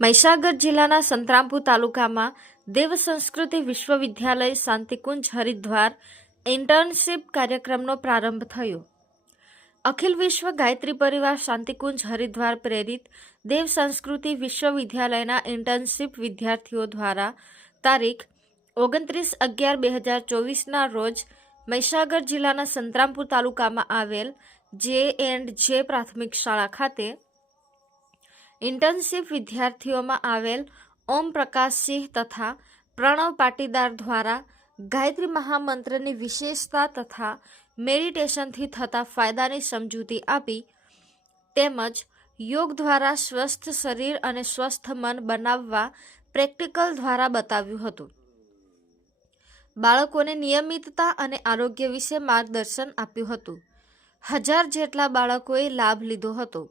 મહીસાગર જિલ્લાના સંતરામપુર તાલુકામાં દેવ સંસ્કૃતિ વિશ્વવિદ્યાલય શાંતિકુંજ હરિદ્વાર ઇન્ટર્નશીપ કાર્યક્રમનો પ્રારંભ થયો. અખિલ વિશ્વ ગાયત્રી પરિવાર શાંતિકુંજ હરિદ્વાર પ્રેરિત દેવ સંસ્કૃતિ વિશ્વવિદ્યાલયના ઇન્ટર્નશીપ વિદ્યાર્થીઓ દ્વારા તારીખ ઓગણત્રીસ અગિયાર બે હજાર ચોવીસના રોજ મહીસાગર જિલ્લાના સંતરામપુર તાલુકામાં આવેલ જે એન્ડ જે પ્રાથમિક શાળા ખાતે ઇન્ટર્નશીપ વિદ્યાર્થીઓમાં આવેલ ઓમ પ્રકાશસિંહ તથા પ્રણવ પાટીદાર દ્વારા ગાયત્રી મહામંત્રની વિશેષતા તથા મેડિટેશનથી થતા ફાયદાની સમજૂતી આપી તેમજ યોગ દ્વારા સ્વસ્થ શરીર અને સ્વસ્થ મન બનાવવા પ્રેક્ટિકલ દ્વારા બતાવ્યું હતું. બાળકોને નિયમિતતા અને આરોગ્ય વિશે માર્ગદર્શન આપ્યું હતું. હજાર જેટલા બાળકોએ લાભ લીધો હતો.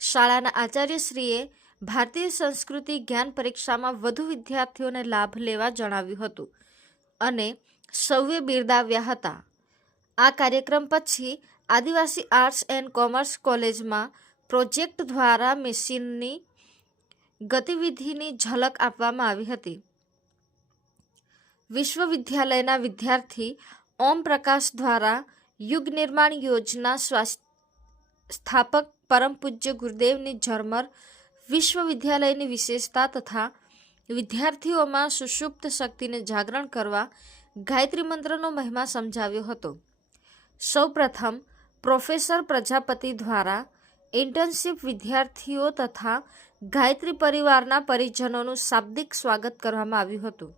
શાળાના આચાર્યશ્રીએ ભારતીય સંસ્કૃતિ જ્ઞાન પરીક્ષામાં વધુ વિદ્યાર્થીઓને લાભ લેવા જણાવ્યું હતું અને સૌએ બિરદાવ્યા હતા. આ કાર્યક્રમ પછી આદિવાસી આર્ટ્સ એન્ડ કોમર્સ કોલેજમાં પ્રોજેક્ટ દ્વારા મશીનની ગતિવિધિની ઝલક આપવામાં આવી હતી. વિશ્વવિદ્યાલયના વિદ્યાર્થી ઓમ પ્રકાશ દ્વારા યુગ નિર્માણ યોજના સ્વાસ- સ્થાપક પરમ પૂજ્ય ગુરુદેવની ઝરમર વિશ્વવિદ્યાલયની વિશેષતા તથા વિદ્યાર્થીઓમાં સુષુપ્ત શક્તિને જાગરણ કરવા ગાયત્રી મંત્રનો મહિમા સમજાવ્યો હતો. સૌપ્રથમ, પ્રોફેસર પ્રજાપતિ દ્વારા ઇન્ટર્નશીપ વિદ્યાર્થીઓ તથા ગાયત્રી પરિવારના પરિજનોનું શાબ્દિક સ્વાગત કરવામાં આવ્યું હતું.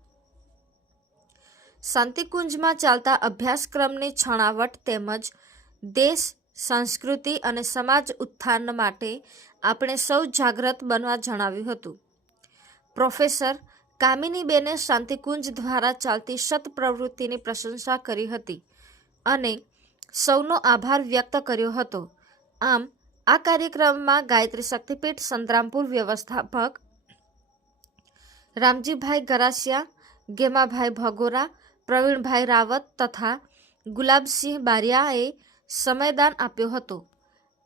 શાંતિકુંજમાં ચાલતા અભ્યાસક્રમની છણાવટ તેમજ દેશ સંસ્કૃતિ અને સમાજ ઉત્થાન માટે આપણે સૌ જાગૃત બનવા જણાવ્યું હતું. પ્રોફેસર કામિનીબેને શાંતિકુંજ દ્વારા ચાલતી સત પ્રવૃત્તિની પ્રશંસા કરી હતી અને સૌનો આભાર વ્યક્ત કર્યો હતો. આમ, આ કાર્યક્રમમાં ગાયત્રી શક્તિપીઠ સંતરામપુર વ્યવસ્થાપક રામજીભાઈ ગરાસિયા, ગેમાભાઈ ભગોરા, પ્રવીણભાઈ રાવત તથા ગુલાબસિંહ બારિયાએ સમયદાન આપ્યો હતો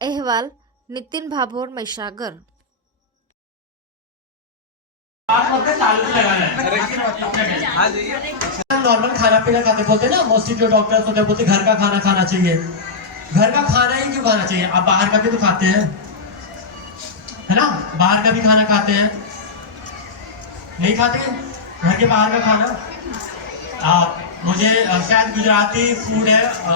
અહેવાલ નીતિન ભાભોર મહીસાગર नॉर्मल खाना पीना खाते बोलते हैं ना मोस्टली जो डॉक्टर्स होते हैं बोलते हैं घर का खाना खाना चाहिए घर का खाना ही क्यों खाना चाहिए आप बाहर का भी तो खाते हैं है ना बाहर का भी खाना खाते हैं नहीं खाते घर के बाहर का खाना आ, मुझे अ, शायद गुजराती फूड है अ,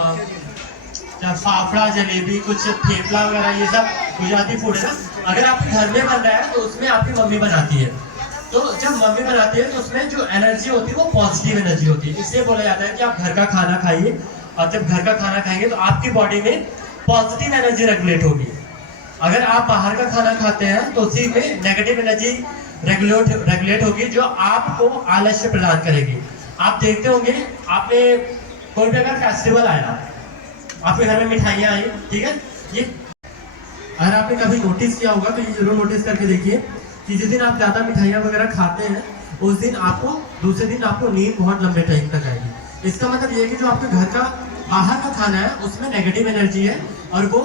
क्या फाफड़ा, जलेबी, कुछ थेपला वगैरह, ये सब गुजराती फ़ूड है ना? अगर आपके घर में बन रहा है तो उसमें आपकी मम्मी बनाती है। तो जब मम्मी बनाती है तो उसमें जो एनर्जी होती है, वो पॉजिटिव एनर्जी होती है। इसलिए बोला जाता है कि आप घर का खाना खाइए। और जब घर का खाना खाएँगे तो आपकी बॉडी में पॉजिटिव एनर्जी रेगुलेट होगी। अगर आप बाहर का खाना खाते हैं तो उसी में नेगेटिव एनर्जी रेगुलेट रेगुलेट होगी, जो आपको आलस्य प्रदान करेगी। आप देखते होंगे, आपने कोई भी अगर फेस्टिवल आया आपके घर में मिठाइयाँ आई ठीक है? ये अगर आपने कभी नोटिस किया होगा तो ये ज़रूर नोटिस करके देखिए कि जिस दिन आप ज़्यादा मिठाइयाँ वगैरह खाते हैं, उस दिन आपको, दूसरे दिन आपको नींद बहुत लंबे टाइम तक आएगी। इसका मतलब ये कि जो आपके घर का बाहर का खाना है, उसमें नेगेटिव एनर्जी है और वो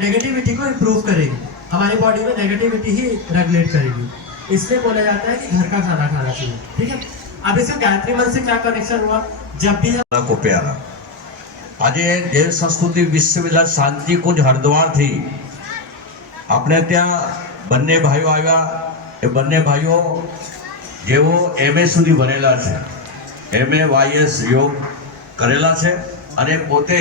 नेगेटिविटी को इम्प्रूव करेगी। हमारी बॉडी में नेगेटिविटी ही रेगुलेट करेगी। इसलिए बोला जाता है कि घर का खाना खाना चाहिए, ठीक है? अब इसका गायत्री मन से क्या कनेक्शन हुआ? जब भी को प्यारा। આજે દેવ સંસ્કૃતિ વિશ્વવિદ્યાલય શાંતિકુંજ હરદ્વારથી આપણે ત્યાં બંને ભાઈઓ આવ્યા. એ બંને ભાઈઓ જેઓ એમએ સુધી ભણેલા છે. એમએ વાયએસ યોગ કરેલા છે અને પોતે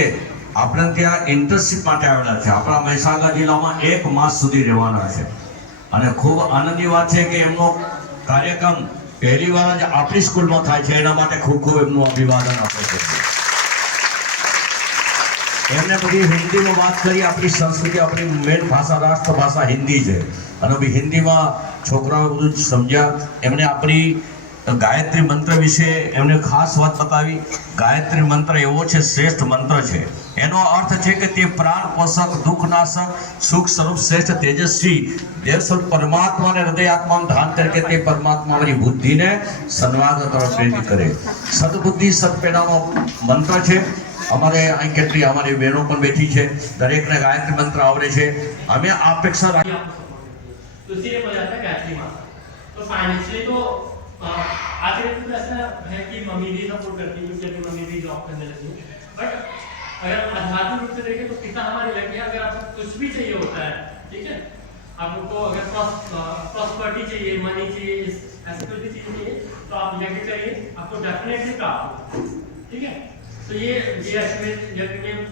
આપણે ત્યાં ઇન્ટર્નશીપ માટે આવેલા છે. આપણા મહેસાગર જિલ્લામાં એક માસ સુધી રહેવાના છે. અને ખૂબ આનંદની વાત છે કે એમનો કાર્યક્રમ પહેલી વાર જ આપણી સ્કૂલમાં થાય છે. એના માટે ખૂબ ખૂબ એમનું અભિવાદન આપે છે. એમને બધી હિન્દીમાં વાત કરી, આપણી સંસ્કૃતિ, આપણી મેન ભાષા રાષ્ટ્ર ભાષા હિન્દી છે. અને બી હિન્દીમાં છોકરાઓ બધું સમજ્યા. એમને આપણી ગાયત્રી મંત્ર વિશે એમને ખાસ વાત બતાવી. ગાયત્રી મંત્ર એવો છે, શ્રેષ્ઠ મંત્ર છે. એનો અર્થ છે કે તે પ્રાણ, પોષક દુઃખ નાશક સુખ સ્વરૂપ, શ્રેષ્ઠ, તેજસ્વી, દેવસ્વરૂપ, પરમાત્માને હૃદય, આત્માનું ધ્યાન તરીકે તે પરમાત્માની બુદ્ધિને સન્માર્ગ તરફ પ્રેરિત કરે. સદબુદ્ધિ સદપેડાનો મંત્ર છે. અમારે અહીં કેટલી અમારી બહેનો પણ બેઠી છે દરેકને ગાયત્રી મંત્ર આવડે છે અમે આ અપેક્ષા રાખી तो इसीलिए बोला जाता है गायत्री माता तो फाइनेंशियली तो अ, आज के डेट में तो ऐसा है कि मम्मी भी सपोर्ट करती है क्योंकि अभी मम्मी भी जॉब करने लगी बट अगर आध्यात्मिक रूप से देखें तो पिता हमारे लगे हैं अगर आपको कुछ भी चाहिए होता है ठीक है आपको अगर प्रॉस्पर्टी चाहिए मनी चाहिए इस- ऐसी कोई भी चीज चाहिए तो आप यज्ञ करिए आपको डेफिनेटली प्राप्त होगा। ठीक है तो ये ये अश्वमेध यज्ञ में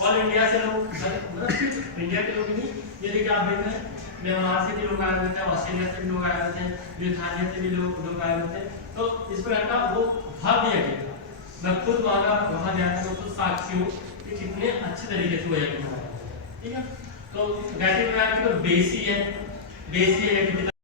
ऑल इंडिया से लोग मतलब सिर्फ़ इंडिया के लोग ही नहीं, ये देखिए आप देख रहे हैं म्यांमार से भी लोग आए हुए थे ऑस्ट्रेलिया से भी लोग आए हुए थे ब्रिटानिया से भी लोग लोग आए हुए थे। तो इस प्रकार का वो भव्य यज्ञ था मैं खुद वहाँ वहाँ गया था खुद साक्षी हूँ कि कितने अच्छे तरीके से वो यज्ञ ठीक है? तो गायत्री परिवार की तो बेस है, बेस ही